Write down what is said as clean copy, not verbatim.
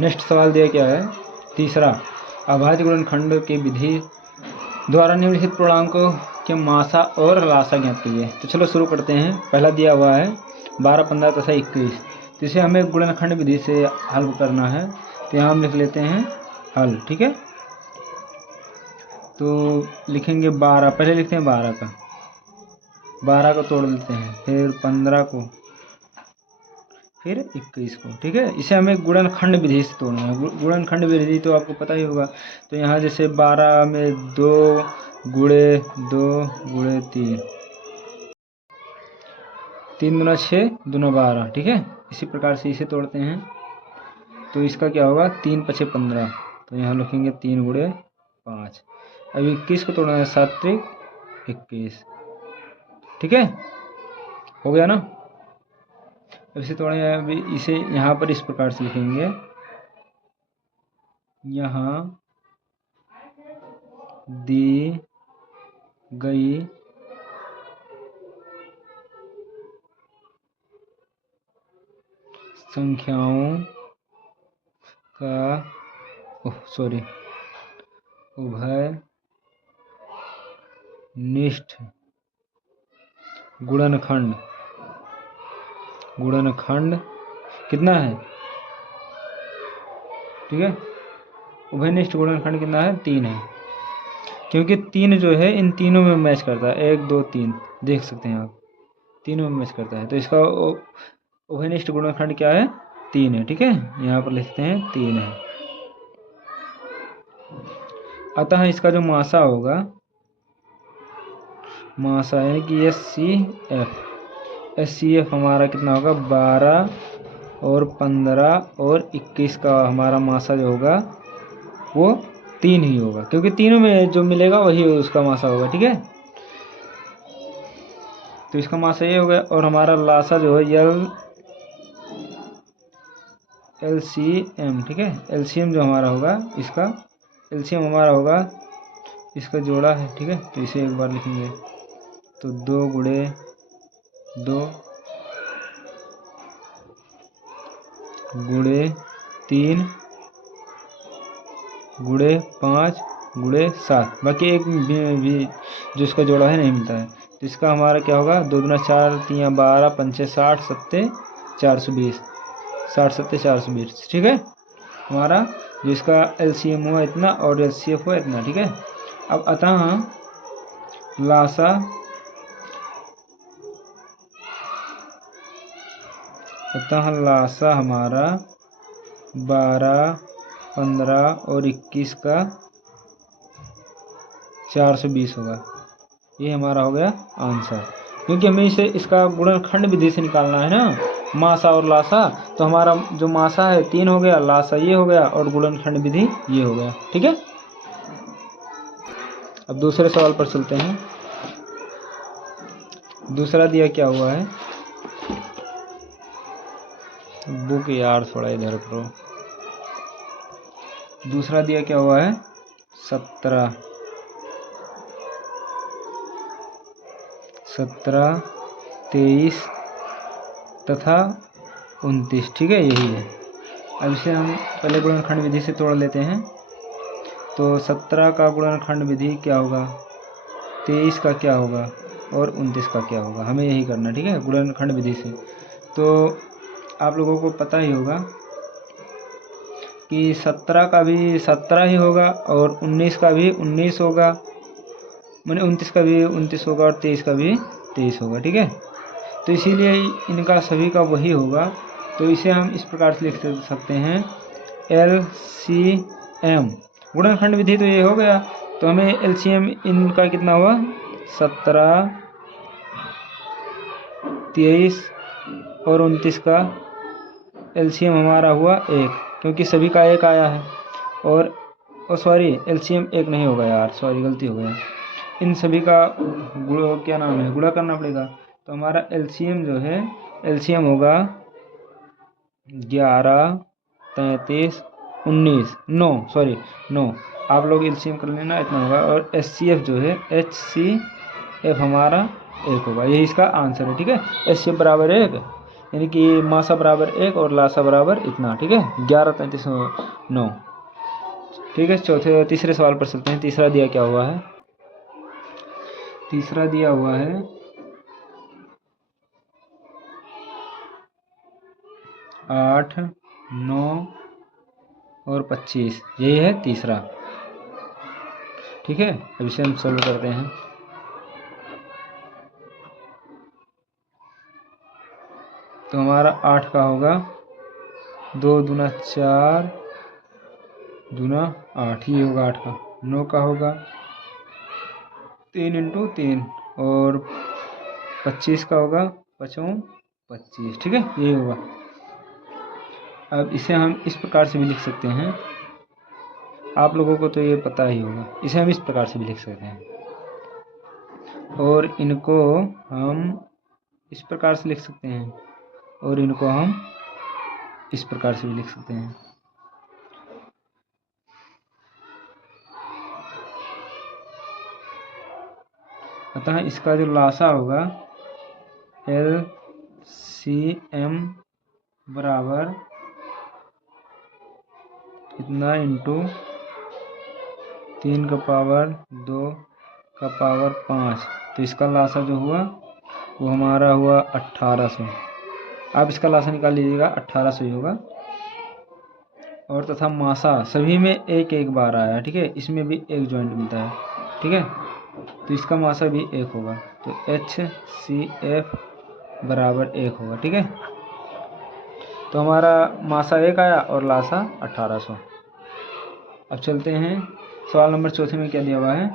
Next सवाल दिया क्या है, तीसरा, अभाज्य गुणनखंड की विधि द्वारा निम्नलिखित पूर्णांकों के मासा और लासा ज्ञात कीजिए। तो चलो शुरू करते हैं। पहला दिया हुआ है 12, 15 तथा 21, तो इसे हमें गुणनखंड विधि से हल करना है। तो यहाँ हम लिख लेते हैं हल, ठीक है। तो लिखेंगे 12, पहले लिखते हैं 12 का, 12 को तोड़ लेते हैं, फिर 15 को, फिर 21 को, ठीक है। इसे हमें गुणनखंड विधि से तोड़ना है। गुणनखंड विधि तो आपको पता ही होगा। तो यहाँ जैसे 12 में 2 गुणे 2 गुणे 3, 3 दूना 6, दूना 12, ठीक है। इसी प्रकार से इसे तोड़ते हैं। तो इसका क्या होगा, 3 पछे 15, तो यहाँ लिखेंगे 3 गुणे 5। अब 21 को तोड़ना है, 7 त्रिक 21, ठीक है, हो गया ना। अब इसे तोड़े, अभी इसे यहाँ पर इस प्रकार से लिखेंगे, यहाँ दी गई संख्याओं का उभयनिष्ठ गुणनखंड कितना है, ठीक है। उभयनिष्ठ गुणनखंड कितना है, 3 है, क्योंकि 3 जो है इन तीनों में मैच करता है। 1 2 3 देख सकते हैं आप, तीनों में मैच करता है। तो इसका उभयनिष्ठ गुणनखंड क्या है, 3 है, ठीक है। यहाँ पर लिखते हैं 3 है। अतः इसका जो मासा होगा, मासा यानी कि SCF हमारा कितना होगा, 12 और 15 और 21 का हमारा मासा जो होगा वो 3 ही होगा, क्योंकि तीनों में जो मिलेगा वही उसका मासा होगा, ठीक है। तो इसका मासा ये हो गया। और हमारा लासा जो है LCM, ठीक है। LCM जो हमारा होगा, इसका LCM हमारा होगा, इसका जोड़ा है, ठीक है। तो इसे एक बार लिखेंगे, तो 2 गुणे 2 गुणे 3 गुणे 5 गुणे 7, बाकी एक भी जो इसका जोड़ा है नहीं मिलता है। तो इसका हमारा क्या होगा, 2 दूना 4, 3 12, 5 60, 7 420, 60 7 420, ठीक है। हमारा जो इसका LCM हुआ इतना और LCF हुआ इतना, ठीक है। अब अतः लासा हमारा 12, 15 और 21 का 420 होगा। ये हमारा हो गया आंसर, क्योंकि हमें इसे इसका गुणनखंड विधि से निकालना है ना, मासा और लासा। तो हमारा जो मासा है 3 हो गया, लासा ये हो गया और गुणनखंड विधि ये हो गया, ठीक है। अब दूसरे सवाल पर चलते हैं। दूसरा दिया क्या हुआ है, बुक यार थोड़ा इधर करो। दूसरा दिया क्या हुआ है, 17, 23 तथा 29, ठीक है, यही है। अब इसे हम पहले गुणनखंड विधि से तोड़ लेते हैं। तो 17 का गुणनखंड विधि क्या होगा, 23 का क्या होगा और 29 का क्या होगा, हमें यही करना, ठीक है, गुणनखंड विधि से। तो आप लोगों को पता ही होगा कि 17 का भी 17 ही होगा और 19 का भी 19 होगा, मैंने 29 का भी 29 होगा और 23 का भी 23 होगा, ठीक है। तो इसीलिए इनका सभी का वही होगा। तो इसे हम इस प्रकार से लिख सकते हैं, LCM गुणनखंड विधि तो ये हो गया। तो हमें LCM इनका कितना हुआ, 17, 23 और 29 का LCM हमारा हुआ 1, क्योंकि सभी का 1 आया है। और सॉरी, LCM 1 नहीं होगा यार, सॉरी गलती हो गया, इन सभी का क्या नाम है, गुणा करना पड़ेगा। तो हमारा LCM जो है, LCM होगा 11, 33, 19, 9 आप लोग LCM कर लेना, इतना होगा। और SCF जो है, HCF हमारा 1 होगा, यही इसका आंसर है, ठीक है। SCF बराबर 1, यानी कि मासा बराबर 1 और लासा बराबर इतना, ठीक है, 11:33:9। ठीक है, तीसरे सवाल पर चलते हैं। तीसरा दिया क्या हुआ है? तीसरा दिया हुआ है 8, 9 और 25, यही है तीसरा। ठीक है, अब इसे हम सॉल्व करते हैं। तो हमारा 8 का होगा 2 दूना 4 दूना 8, ये होगा 8 का। 9 का होगा 3 × 3 और 25 का होगा 5 25, ठीक है, यही होगा। अब इसे हम इस प्रकार से भी लिख सकते हैं, आप लोगों को तो ये पता ही होगा। इसे हम इस प्रकार से भी लिख सकते हैं और इनको हम इस प्रकार से लिख सकते हैं और इनको हम इस प्रकार से भी लिख सकते हैं। अतः इसका जो लासा होगा LCM बराबर इतना इंटू 3 का पावर 2 का पावर 5। तो इसका लासा जो हुआ वो हमारा हुआ 1800। आप इसका लासा निकाल लीजिएगा, 1800 ही होगा। और तथा मासा सभी में एक एक बार आया, ठीक है, इसमें भी एक जॉइंट मिलता है, ठीक है, तो इसका मासा भी 1 होगा। तो HCF बराबर 1 होगा, ठीक है। तो हमारा मासा 1 आया और लासा 1800। अब चलते हैं सवाल नंबर 4 में क्या दिया हुआ है।